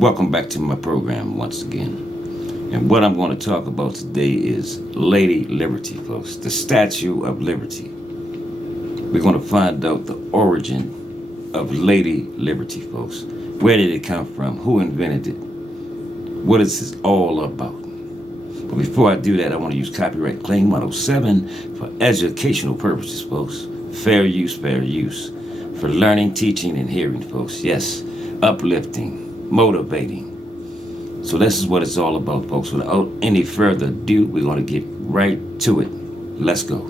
Welcome back to my program once again. And what I'm going to talk about today is Lady Liberty, folks. The Statue of Liberty. We're going to find out the origin of Lady Liberty, folks. Where did it come from? Who invented it? What is this all about? But before I do that, I want to use copyright claim 107 for educational purposes, folks. Fair use, fair use. For learning, teaching, and hearing, folks. Yes, uplifting, motivating. So this is what it's all about, folks. Without any further ado, we're going to get right to it. Let's go.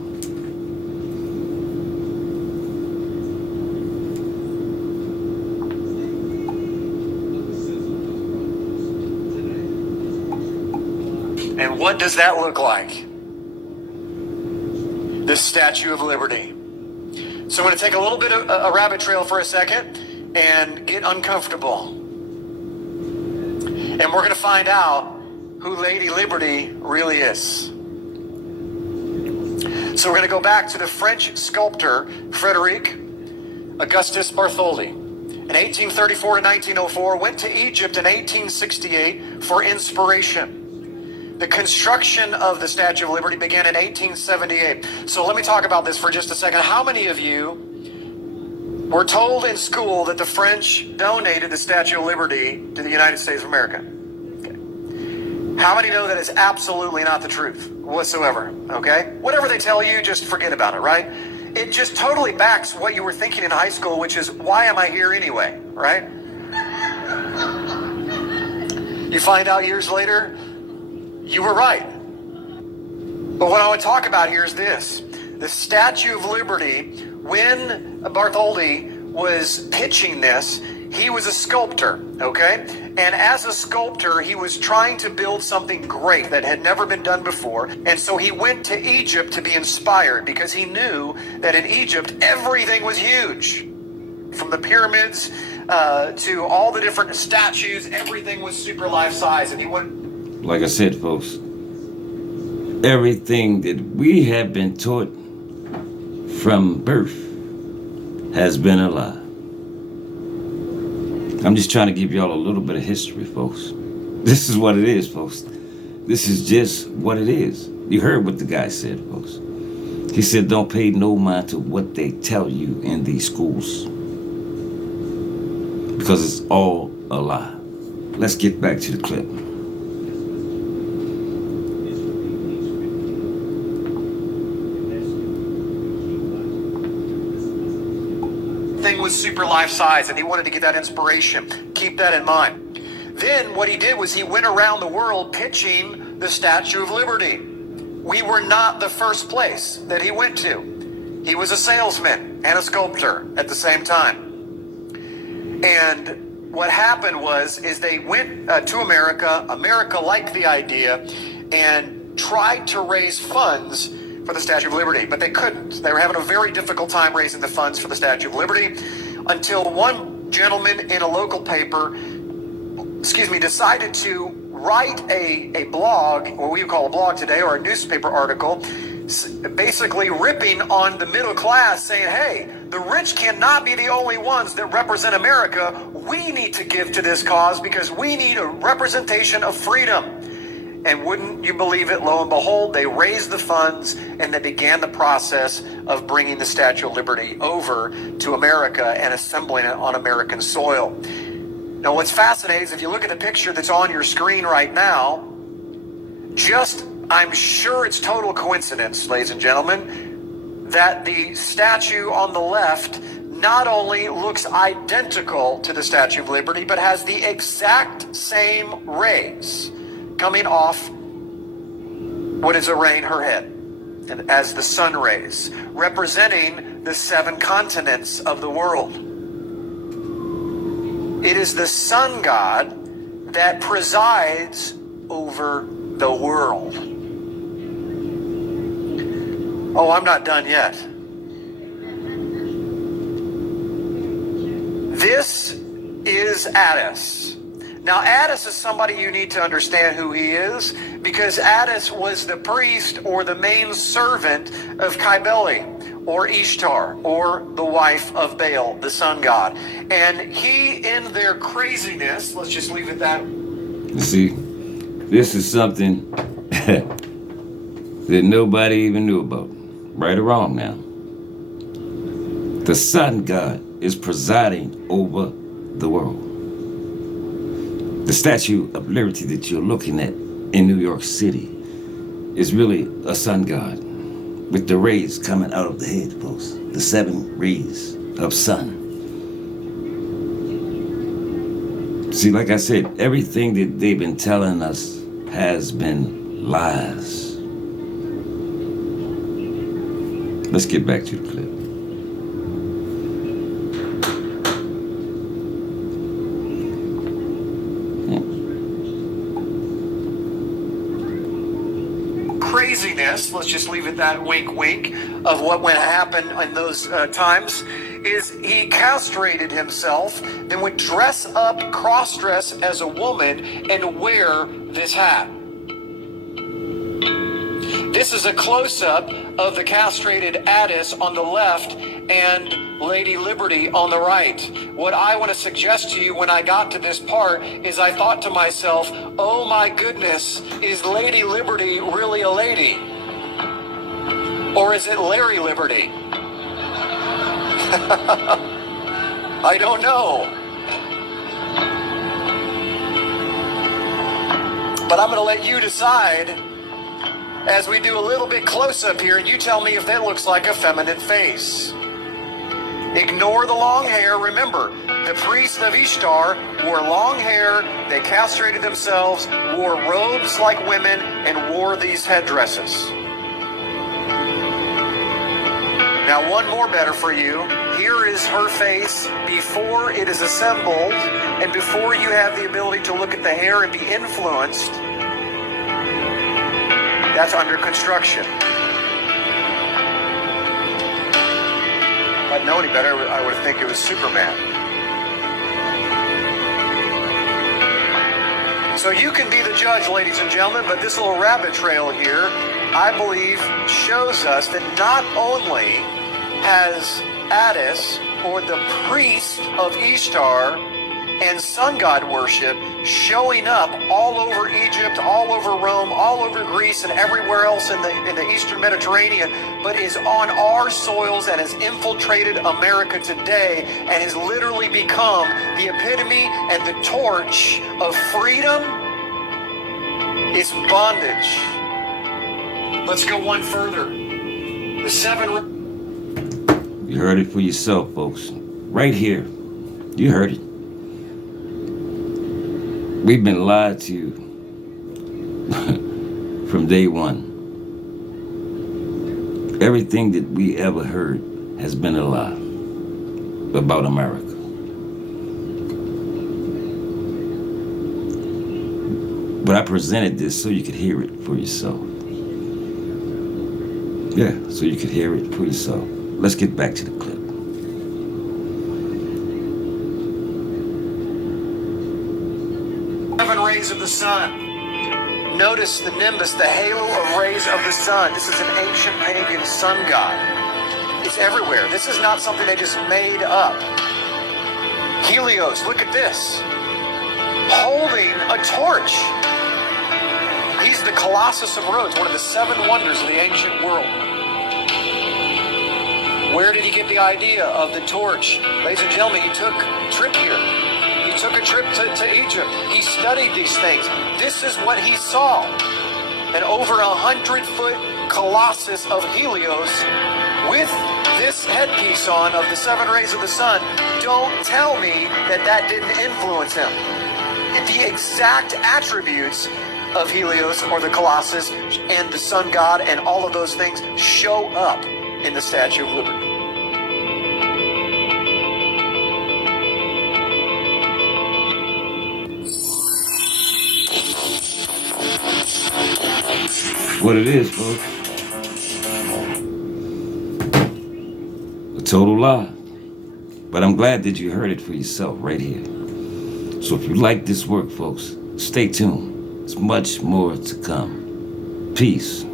And what does that look like? The Statue of Liberty. So I'm going to take a little bit of a rabbit trail for a second and get uncomfortable. And we're going to find out who Lady Liberty really is. So we're going to go back to the French sculptor Frederic Augustus Bartholdi. In 1834 to 1904, went to Egypt in 1868 for inspiration. The construction of the Statue of Liberty began in 1878. So let me talk about this for just a second. How many of you were told in school that the French donated the Statue of Liberty to the United States of America? Okay. How many know that is absolutely not the truth whatsoever? Okay? Whatever they tell you, just forget about it, right? It just totally backs what you were thinking in high school, which is, why am I here anyway, right? You find out years later, you were right. But what I want to talk about here is this. The Statue of Liberty, when Bartholdi was pitching this, he was a sculptor, okay? And as a sculptor, he was trying to build something great that had never been done before. And so he went to Egypt to be inspired because he knew that in Egypt, everything was huge. From the pyramids to all the different statues, everything was super life-size. And he went... Like I said, folks, everything that we have been taught from birth has been a lie. I'm just trying to give y'all a little bit of history, folks. This is what it is, folks. This is just what it is. You heard what the guy said, folks. He said, don't pay no mind to what they tell you in these schools, because it's all a lie. Let's get back to the clip. Thing was super life-size, and he wanted to get that inspiration. Keep that in mind. Then what he did was he went around the world pitching the Statue of Liberty. We were not the first place that he went to. He was a salesman and a sculptor at the same time. And what happened is they went to America. America liked the idea and tried to raise funds for the Statue of Liberty, but they couldn't. They were having a very difficult time raising the funds for the Statue of Liberty until one gentleman in a local paper, decided to write a blog, what we would call a blog today, or a newspaper article, basically ripping on the middle class, saying, hey, the rich cannot be the only ones that represent America. We need to give to this cause because we need a representation of freedom. And wouldn't you believe it, lo and behold, they raised the funds and they began the process of bringing the Statue of Liberty over to America and assembling it on American soil. Now, what's fascinating is if you look at the picture that's on your screen right now, I'm sure it's total coincidence, ladies and gentlemen, that the statue on the left not only looks identical to the Statue of Liberty, but has the exact same rays coming off what is arraying her head, and as the sun rays, representing the 7 continents of the world. It is the sun god that presides over the world. Oh, I'm not done yet. This is Attis. Now, Attis is somebody you need to understand who he is, because Attis was the priest or the main servant of Cybele, or Ishtar, or the wife of Baal, the sun god. And he, in their craziness, let's just leave it that. You see, this is something that nobody even knew about, right or wrong now. The sun god is presiding over the world. The Statue of Liberty that you're looking at in New York City is really a sun god with the rays coming out of the head, folks. The 7 rays of sun. See, like I said, everything that they've been telling us has been lies. Let's get back to the clip. Craziness, let's just leave it that, wink wink, of what went happen in those times, is he castrated himself, then would dress up, cross-dress as a woman, and wear this hat. This is a close-up of the castrated Addis on the left and Lady Liberty on the right. What I want to suggest to you when I got to this part is I thought to myself, oh my goodness, is Lady Liberty really a lady? Or is it Larry Liberty? I don't know. But I'm going to let you decide as we do a little bit close up here, and you tell me if that looks like a feminine face. Ignore the long hair. Remember, the priests of Ishtar wore long hair, they castrated themselves, wore robes like women, and wore these headdresses. Now, one more better for you. Here is her face before it is assembled, and before you have the ability to look at the hair and be influenced. That's under construction. If I'd known any better, I would think it was Superman. So you can be the judge, ladies and gentlemen, but this little rabbit trail here, I believe, shows us that not only has Addis, or the priest of Ishtar, and sun god worship showing up all over Egypt, all over Rome, all over Greece, and everywhere else in the Eastern Mediterranean, but is on our soils and has infiltrated America today and has literally become the epitome and the torch of freedom. It's bondage. Let's go one further. The 7... You heard it for yourself, folks. Right here. You heard it. We've been lied to from day one. Everything that we ever heard has been a lie about America. But I presented this so you could hear it for yourself. Yeah, so you could hear it for yourself. Let's get back to the clip. Rays of the sun. Notice the nimbus, the halo of rays of the sun. This is an ancient pagan sun god. It's everywhere. This is not something they just made up. Helios, look at this. Holding a torch. He's the Colossus of Rhodes, one of the 7 wonders of the ancient world. Where did he get the idea of the torch? Ladies and gentlemen, he took a trip here. He took a trip to Egypt. He studied these things. This is what he saw. An over 100-foot Colossus of Helios with this headpiece on of the 7 rays of the sun. Don't tell me that that didn't influence him. The exact attributes of Helios or the Colossus and the sun god and all of those things show up in the Statue of Liberty. What it is, folks. A total lie. But I'm glad that you heard it for yourself right here. So if you like this work, folks, stay tuned. There's much more to come. Peace.